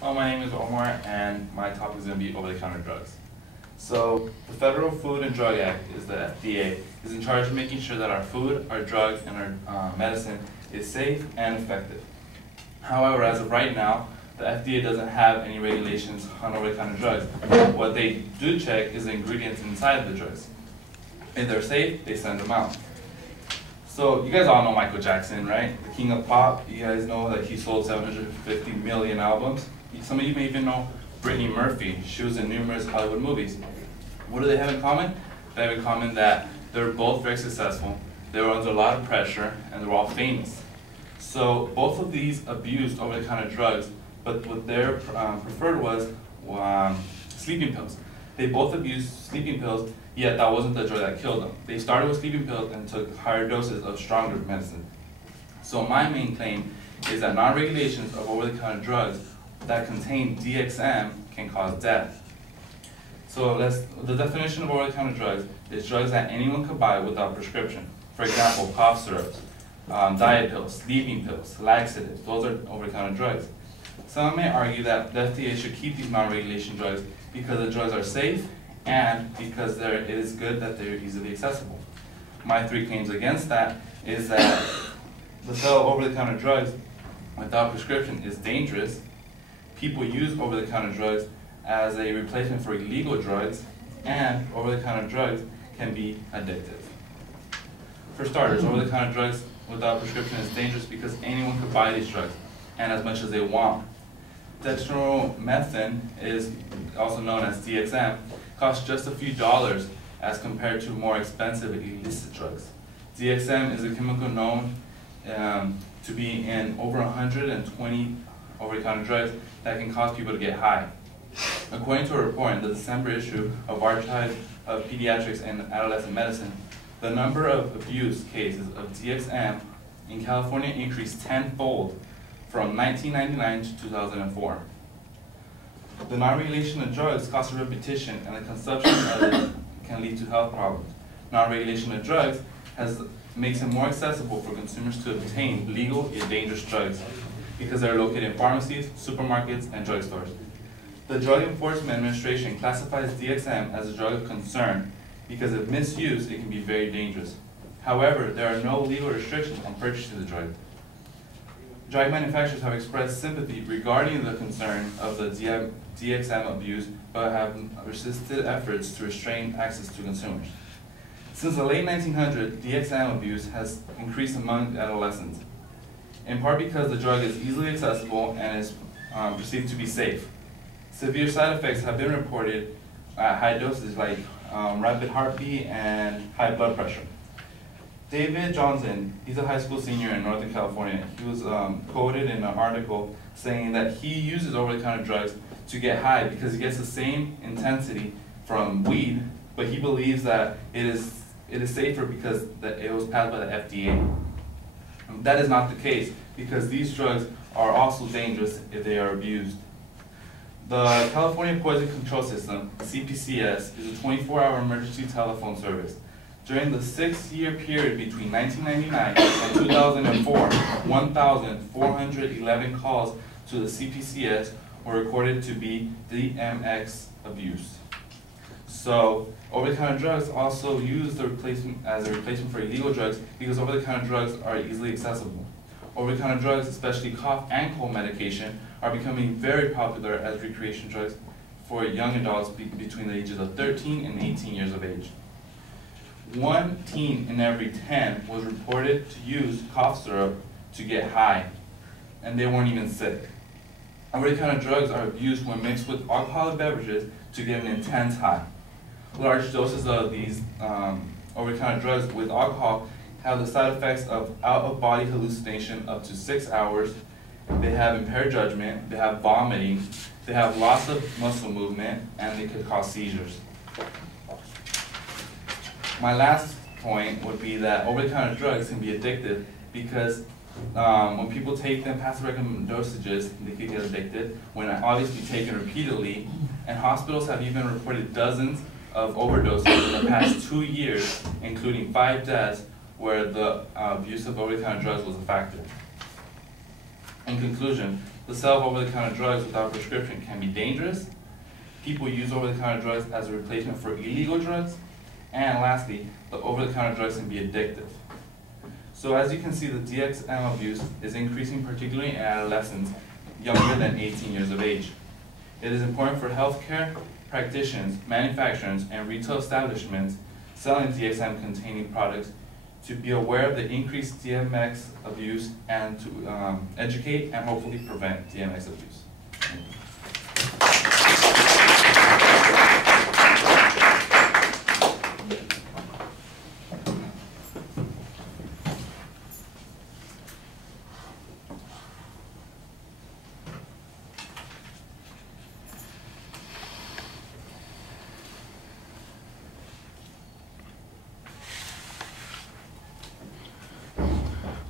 Hello, my name is Omar, and my topic is going to be over-the-counter drugs. So, the Federal Food and Drug Act, is the FDA, is in charge of making sure that our food, our drugs, and our medicine is safe and effective. However, as of right now, the FDA doesn't have any regulations on over-the-counter drugs. What they do check is the ingredients inside the drugs. If they're safe, they send them out. So, you guys all know Michael Jackson, right? The king of pop. You guys know that he sold 750 million albums. Some of you may even know Brittany Murphy. She was in numerous Hollywood movies. What do they have in common? They have in common that they're both very successful, they were under a lot of pressure, and they're all famous. So both of these abused over-the-counter drugs, but what their preferred was sleeping pills. They both abused sleeping pills, yet that wasn't the drug that killed them. They started with sleeping pills and took higher doses of stronger medicine. So my main claim is that non-regulations of over-the-counter drugs that contain DXM can cause death. So the definition of over-the-counter drugs is drugs that anyone could buy without prescription. For example, cough syrups, diet pills, sleeping pills, laxatives, those are over-the-counter drugs. Some may argue that the FDA should keep these non-regulation drugs because the drugs are safe and because it is good that they're easily accessible. My three claims against that is that the sale of over-the-counter drugs without prescription is dangerous. People use over-the-counter drugs as a replacement for illegal drugs, and over-the-counter drugs can be addictive. For starters, over-the-counter drugs without prescription is dangerous because anyone could buy these drugs, and as much as they want. Dextromethorphan, is also known as DXM, costs just a few dollars as compared to more expensive illicit drugs. DXM is a chemical known to be in over 120 over-the-counter drugs that can cause people to get high. According to a report in the December issue of Archive of Pediatrics and Adolescent Medicine, the number of abuse cases of DXM in California increased tenfold from 1999 to 2004. The non-regulation of drugs causes a repetition, and the consumption of it can lead to health problems. Non-regulation of drugs makes it more accessible for consumers to obtain legal yet dangerous drugs because they are located in pharmacies, supermarkets, and drugstores. The Drug Enforcement Administration classifies DXM as a drug of concern because if misused, it can be very dangerous. However, there are no legal restrictions on purchasing the drug. Drug manufacturers have expressed sympathy regarding the concern of the DXM abuse, but have resisted efforts to restrain access to consumers. Since the late 1900s, DXM abuse has increased among adolescents, in part because the drug is easily accessible and is perceived to be safe. Severe side effects have been reported at high doses like rapid heartbeat and high blood pressure. David Johnson, he's a high school senior in Northern California. He was quoted in an article saying that he uses over-the-counter drugs to get high because he gets the same intensity from weed, but he believes that it is safer because it was passed by the FDA. That is not the case because these drugs are also dangerous if they are abused. The California Poison Control System, CPCS, is a 24-hour emergency telephone service. During the 6-year period between 1999 and 2004, 1,411 calls to the CPCS were recorded to be DMX abuse. So, over-the-counter drugs also used as a replacement for illegal drugs because over-the-counter drugs are easily accessible. Over-the-counter drugs, especially cough and cold medication, are becoming very popular as recreation drugs for young adults between the ages of 13 and 18 years of age. 1 teen in every 10 was reported to use cough syrup to get high, and they weren't even sick. Over-the-counter drugs are abused when mixed with alcoholic beverages to get an intense high. Large doses of these over-the-counter drugs with alcohol have the side effects of out-of-body hallucination up to 6 hours. They have impaired judgment, they have vomiting, they have loss of muscle movement, and they could cause seizures. My last point would be that over-the-counter drugs can be addictive because when people take them past the recommended dosages, they can get addicted when obviously taken repeatedly, and hospitals have even reported dozens of overdoses in the past 2 years, including 5 deaths where the abuse of over-the-counter drugs was a factor. In conclusion, The sale of over-the-counter drugs without prescription can be dangerous. People use over-the-counter drugs as a replacement for illegal drugs. And lastly, the over-the-counter drugs can be addictive. So as you can see, the DXM abuse is increasing, particularly in adolescents younger than 18 years of age. It is important for healthcare practitioners, manufacturers, and retail establishments selling DXM-containing products to be aware of the increased DMX abuse and to educate and hopefully prevent DMX abuse.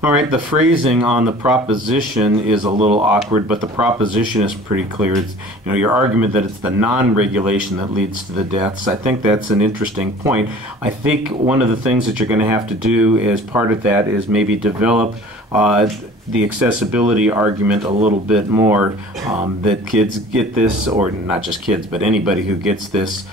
All right, the phrasing on the proposition is a little awkward, but the proposition is pretty clear. It's, your argument that it's the non-regulation that leads to the deaths, I think that's an interesting point. I think one of the things that you're going to have to do as part of that is maybe develop the accessibility argument a little bit more, that kids get this, or not just kids, but anybody who gets this,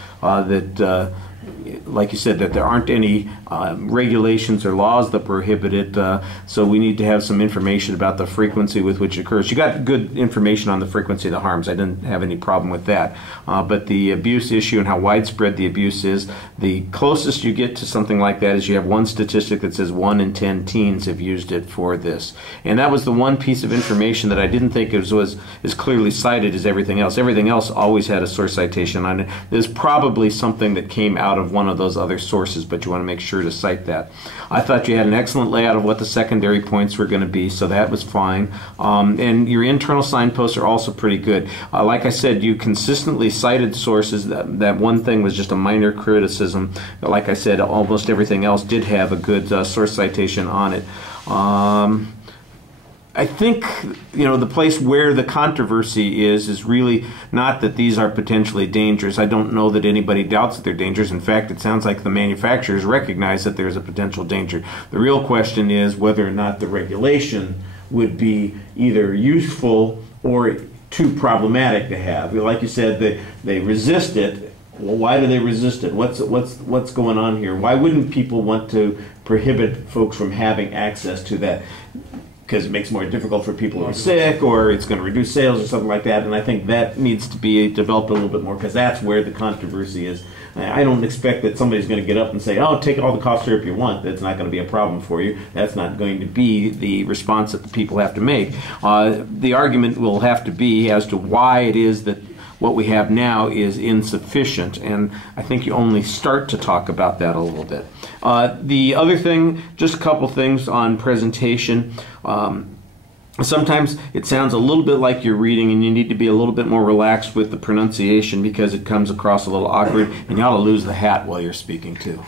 like you said, that there aren't any regulations or laws that prohibit it, so we need to have some information about the frequency with which it occurs. You got good information on the frequency of the harms. I didn't have any problem with that. But the abuse issue and how widespread the abuse is, the closest you get to something like that is you have one statistic that says 1 in 10 teens have used it for this. And that was the one piece of information that I didn't think was as clearly cited as everything else. Everything else always had a source citation on it. There's probably something that came out of one of those other sources, but you want to make sure to cite that. I thought you had an excellent layout of what the secondary points were going to be, so that was fine. And your internal signposts are also pretty good. Like I said, you consistently cited sources. That one thing was just a minor criticism. Like I said, almost everything else did have a good source citation on it. I think, the place where the controversy is really not that these are potentially dangerous. I don't know that anybody doubts that they're dangerous. In fact, it sounds like the manufacturers recognize that there's a potential danger. The real question is whether or not the regulation would be either useful or too problematic to have. Like you said, they resist it. Well, why do they resist it? What's going on here? Why wouldn't people want to prohibit folks from having access to that? Because it makes it more difficult for people who are sick, or it's going to reduce sales or something like that. And I think that needs to be developed a little bit more, because that's where the controversy is. I don't expect that somebody's going to get up and say, oh, take all the cough syrup you want. That's not going to be a problem for you. That's not going to be the response that the people have to make. The argument will have to be as to why it is that what we have now is insufficient, and I think you only start to talk about that a little bit. The other thing, just a couple things on presentation. Sometimes it sounds a little bit like you're reading, and you need to be a little bit more relaxed with the pronunciation because it comes across a little awkward, and you ought to lose the hat while you're speaking too.